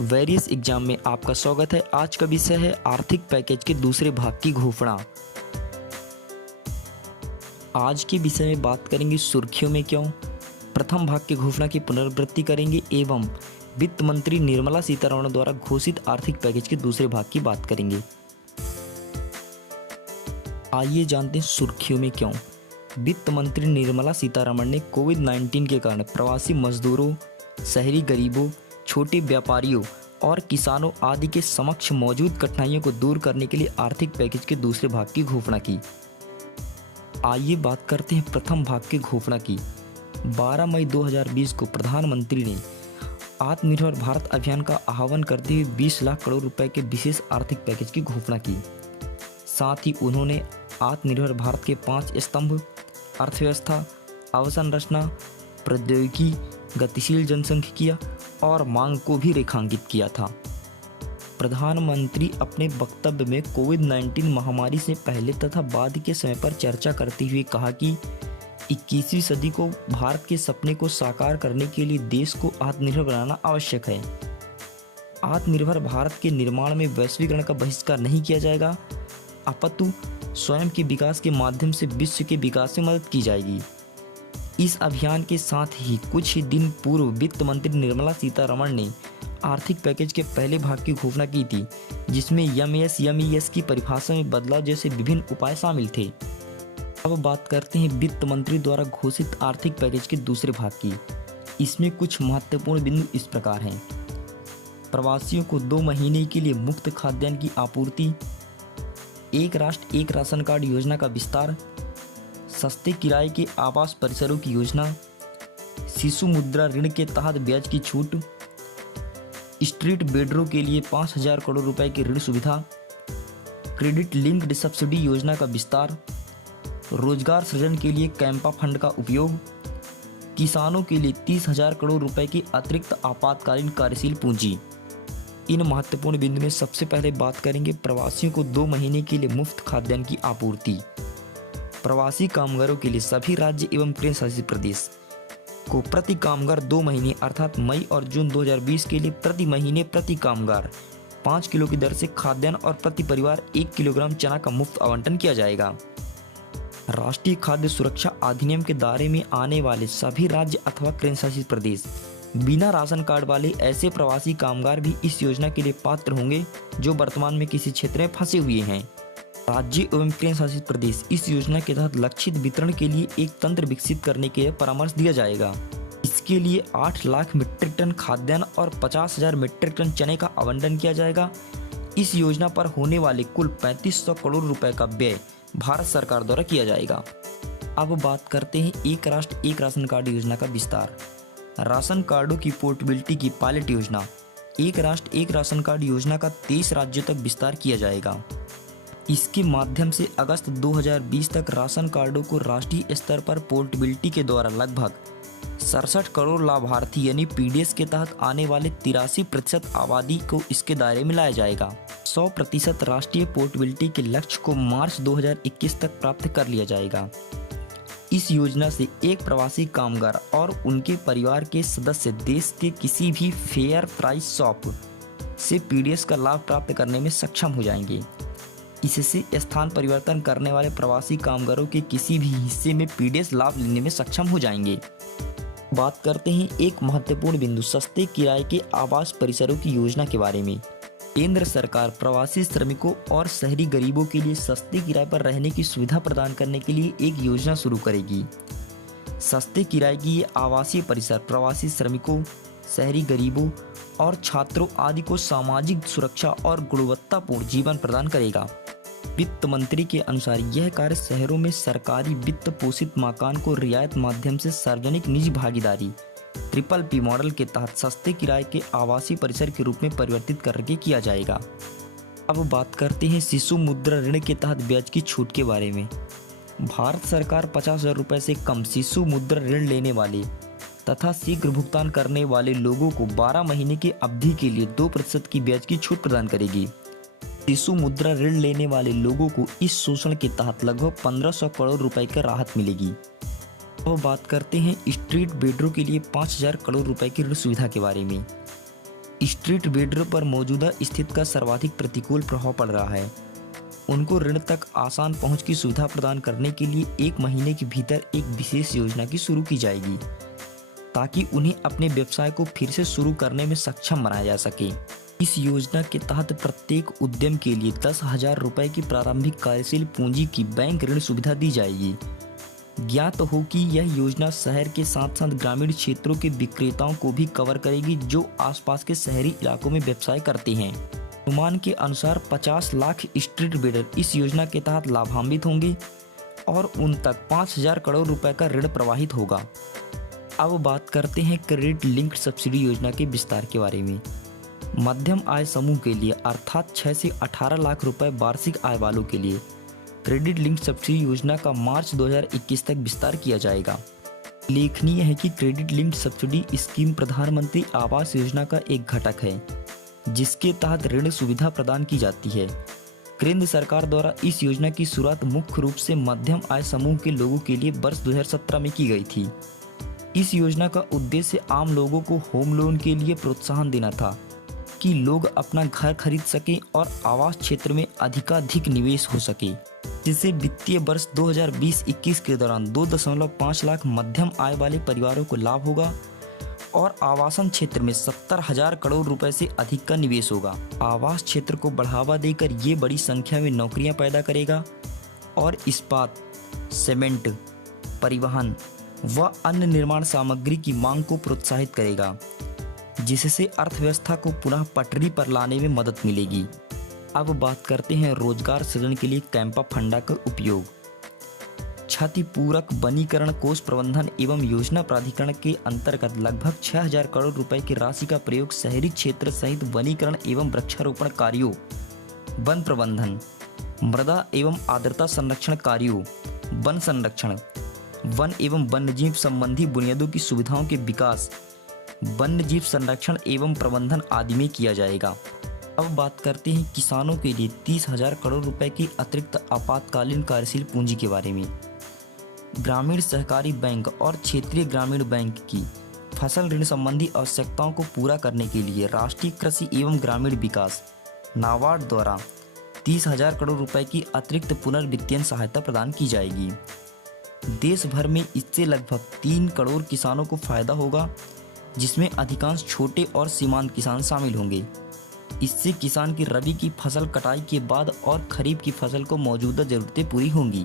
Various exam में आपका स्वागत है। आज का विषय है आर्थिक पैकेज के दूसरे भाग की घोषणा। आज के विषय में बात करेंगे सुर्खियों में क्यों, प्रथम भाग की घोषणा की पुनरावृत्ति करेंगे एवं वित्त मंत्री निर्मला सीतारमण द्वारा घोषित आर्थिक पैकेज के दूसरे भाग की बात करेंगे। आइए जानते हैं सुर्खियों में क्यों। वित्त मंत्री निर्मला सीतारमण ने कोविड-19 के कारण प्रवासी मजदूरों, शहरी गरीबों, छोटे व्यापारियों और किसानों आदि के समक्ष मौजूद कठिनाइयों को दूर करने के लिए आर्थिक पैकेज के दूसरे भाग की घोषणा की। आइए बात करते हैं प्रथम भाग की घोषणा की। 12 मई 2020 को प्रधानमंत्री ने आत्मनिर्भर भारत अभियान का आह्वान करते हुए 20 लाख करोड़ रुपए के विशेष आर्थिक पैकेज की घोषणा की। साथ ही उन्होंने आत्मनिर्भर भारत के 5 स्तंभ अर्थव्यवस्था, अवसंरचना, प्रौद्योगिकी, गतिशील जनसांख्यिकी और मांग को भी रेखांकित किया था। प्रधानमंत्री अपने वक्तव्य में कोविड-19 महामारी से पहले तथा बाद के समय पर चर्चा करते हुए कहा कि 21वीं सदी को भारत के सपने को साकार करने के लिए देश को आत्मनिर्भर बनाना आवश्यक है। आत्मनिर्भर भारत के निर्माण में वैश्वीकरण का बहिष्कार नहीं किया जाएगा, अपितु स्वयं के विकास के माध्यम से विश्व के विकास में मदद की जाएगी। इस अभियान के साथ ही कुछ ही दिन पूर्व वित्त मंत्री निर्मला सीतारमण ने आर्थिक पैकेज के पहले भाग की घोषणा की थी, जिसमें एमएस की परिभाषा में बदलाव जैसे विभिन्न उपाय शामिल थे। अब बात करते हैं वित्त मंत्री द्वारा घोषित आर्थिक पैकेज के दूसरे भाग की। इसमें कुछ महत्वपूर्ण बिंदु इस प्रकार हैं। प्रवासियों को 2 महीने के लिए मुफ्त खाद्यान्न की आपूर्ति, एक राष्ट्र एक राशन कार्ड योजना का विस्तार, सस्ते किराए के आवास परिसरों की योजना, शिशु मुद्रा ऋण के तहत ब्याज की छूट, स्ट्रीट वेंडरों के लिए 5,000 करोड़ रुपए की ऋण सुविधा, क्रेडिट लिंक्ड सब्सिडी योजना का विस्तार, रोजगार सृजन के लिए कैंपा फंड का उपयोग, किसानों के लिए 30,000 करोड़ रुपए की अतिरिक्त आपातकालीन कार्यशील पूंजी। इन महत्वपूर्ण बिंदु में सबसे पहले बात करेंगे प्रवासियों को 2 महीने के लिए मुफ्त खाद्यान्न की आपूर्ति। प्रवासी कामगारों के लिए सभी राज्य एवं केंद्र शासित प्रदेश को प्रति कामगार 2 महीने अर्थात मई और जून 2020 के लिए प्रति महीने प्रति कामगार 5 किलो की दर से खाद्यान्न और प्रति परिवार 1 किलोग्राम चना का मुफ्त आवंटन किया जाएगा। राष्ट्रीय खाद्य सुरक्षा अधिनियम के दायरे में आने वाले सभी राज्य अथवा केंद्र शासित प्रदेश बिना राशन कार्ड वाले ऐसे प्रवासी कामगार भी इस योजना के लिए पात्र होंगे जो वर्तमान में किसी क्षेत्र में फंसे हुए हैं। राज्य एवं केंद्र शासित प्रदेश इस योजना के तहत लक्षित वितरण के लिए एक तंत्र विकसित करने के परामर्श दिया जाएगा। इसके लिए 8 लाख मीट्रिक टन खाद्यान्न और 50,000 मीट्रिक टन चने का आवंटन किया जाएगा। इस योजना पर होने वाले कुल 3500 करोड़ रुपए का व्यय भारत सरकार द्वारा किया जाएगा। अब बात करते हैं एक राष्ट्र एक राशन कार्ड योजना का विस्तार। राशन कार्डों की पोर्टेबिलिटी की पायलट योजना एक राष्ट्र एक राशन कार्ड योजना का 23 राज्यों तक विस्तार किया जाएगा। इसके माध्यम से अगस्त 2020 तक राशन कार्डों को राष्ट्रीय स्तर पर पोर्टेबिलिटी के द्वारा लगभग 67 करोड़ लाभार्थी यानी पीडीएस के तहत आने वाले 83% आबादी को इसके दायरे में लाया जाएगा। 100% राष्ट्रीय पोर्टेबिलिटी के लक्ष्य को मार्च 2021 तक प्राप्त कर लिया जाएगा। इस योजना से एक प्रवासी कामगार और उनके परिवार के सदस्य देश के किसी भी फेयर प्राइस शॉप से पीडीएस का लाभ प्राप्त करने में सक्षम हो जाएंगे। इससे स्थान परिवर्तन करने वाले प्रवासी कामगारों के किसी भी हिस्से में पीडीएस लाभ लेने में सक्षम हो जाएंगे। बात करते हैं एक महत्वपूर्ण बिंदु सस्ते किराए के आवास परिसरों की योजना के बारे में। केंद्र सरकार प्रवासी श्रमिकों और शहरी गरीबों के लिए सस्ते किराए पर रहने की सुविधा प्रदान करने के लिए एक योजना शुरू करेगी। सस्ते किराए की ये आवासीय परिसर प्रवासी श्रमिकों, शहरी गरीबों और छात्रों आदि को सामाजिक सुरक्षा और गुणवत्तापूर्ण जीवन प्रदान करेगा। वित्त मंत्री के अनुसार यह कार्य शहरों में सरकारी वित्त पोषित मकान को रियायत माध्यम से सार्वजनिक निजी भागीदारी PPP मॉडल के तहत सस्ते किराए के आवासीय परिसर के रूप में परिवर्तित करके किया जाएगा। अब बात करते हैं शिशु मुद्रा ऋण के तहत ब्याज की छूट के बारे में। भारत सरकार 50,000 रुपये से कम शिशु मुद्रा ऋण लेने वाले तथा शीघ्र भुगतान करने वाले लोगों को 12 महीने की अवधि के लिए 2% की ब्याज की छूट प्रदान करेगी। शिशु मुद्रा ऋण लेने वाले लोगों को इस शोषण के तहत लगभग 1500 करोड़ रुपए की राहत मिलेगी। अब बात करते हैं स्ट्रीट वेंडरों के लिए 5,000 करोड़ रुपए की ऋण सुविधा के बारे में। स्ट्रीट वेंडरों पर मौजूदा स्थिति का सर्वाधिक प्रतिकूल प्रभाव पड़ रहा है। उनको ऋण तक आसान पहुंच की सुविधा प्रदान करने के लिए 1 महीने के भीतर एक विशेष योजना की शुरू की जाएगी, ताकि उन्हें अपने व्यवसाय को फिर से शुरू करने में सक्षम बनाया जा सके। इस योजना के तहत प्रत्येक उद्यम के लिए 10,000 रुपये की प्रारंभिक कार्यशील पूंजी की बैंक ऋण सुविधा दी जाएगी। ज्ञात हो कि यह योजना शहर के साथ साथ ग्रामीण क्षेत्रों के विक्रेताओं को भी कवर करेगी जो आसपास के शहरी इलाकों में व्यवसाय करते हैं। अनुमान के अनुसार 50 लाख स्ट्रीट वेंडर इस योजना के तहत लाभान्वित होंगे और उन तक 5,000 करोड़ रुपए का ऋण प्रवाहित होगा। अब बात करते हैं क्रेडिट लिंक्ड सब्सिडी योजना के विस्तार के बारे में। मध्यम आय समूह के लिए अर्थात 6 से 18 लाख रुपए वार्षिक आय वालों के लिए क्रेडिट लिंक्ड सब्सिडी योजना का मार्च 2021 तक विस्तार किया जाएगा। उल्लेखनीय है कि क्रेडिट लिंक्ड सब्सिडी स्कीम प्रधानमंत्री आवास योजना का एक घटक है, जिसके तहत ऋण सुविधा प्रदान की जाती है। केंद्र सरकार द्वारा इस योजना की शुरुआत मुख्य रूप से मध्यम आय समूह के लोगों के लिए वर्ष 2017 में की गई थी। इस योजना का उद्देश्य आम लोगों को होम लोन के लिए प्रोत्साहन देना था कि लोग अपना घर खरीद सकें और आवास क्षेत्र में अधिकाधिक निवेश हो सके, जिससे वित्तीय वर्ष 2020-21 के दौरान 2.5 लाख मध्यम आय वाले परिवारों को लाभ होगा और आवासन क्षेत्र में 70,000 करोड़ रुपए से अधिक का निवेश होगा। आवास क्षेत्र को बढ़ावा देकर ये बड़ी संख्या में नौकरियां पैदा करेगा और इस्पात, सीमेंट, परिवहन व अन्य निर्माण सामग्री की मांग को प्रोत्साहित करेगा, जिससे अर्थव्यवस्था को पुनः पटरी पर लाने में मदद मिलेगी। अब बात करते हैं रोजगार सृजन के लिए कैंपा फंडा का उपयोग। क्षतिपूरक वनीकरण कोष प्रबंधन एवं योजना प्राधिकरण के अंतर्गत लगभग 6,000 करोड़ रुपए की राशि का प्रयोग शहरी क्षेत्र सहित वनीकरण एवं वृक्षारोपण कार्यों, वन प्रबंधन, मृदा एवं आर्द्रता संरक्षण कार्यों, वन संरक्षण, वन एवं वन्यजीव संबंधी बुनियादों की सुविधाओं के विकास, वन्यजीव संरक्षण एवं प्रबंधन आदि में किया जाएगा। अब बात करते हैं किसानों के लिए 30,000 करोड़ रुपए की अतिरिक्त आपातकालीन कार्यशील पूंजी के बारे में। ग्रामीण सहकारी बैंक और क्षेत्रीय ग्रामीण बैंक की फसल ऋण संबंधी आवश्यकताओं को पूरा करने के लिए राष्ट्रीय कृषि एवं ग्रामीण विकास नाबार्ड द्वारा 30,000 करोड़ रुपए की अतिरिक्त पुनर्वित्तीय सहायता प्रदान की जाएगी। देश भर में इससे लगभग 3 करोड़ किसानों को फायदा होगा, जिसमें अधिकांश छोटे और सीमांत किसान शामिल होंगे। इससे किसान की रबी की फसल कटाई के बाद और खरीफ की फसल को मौजूदा जरूरतें पूरी होंगी।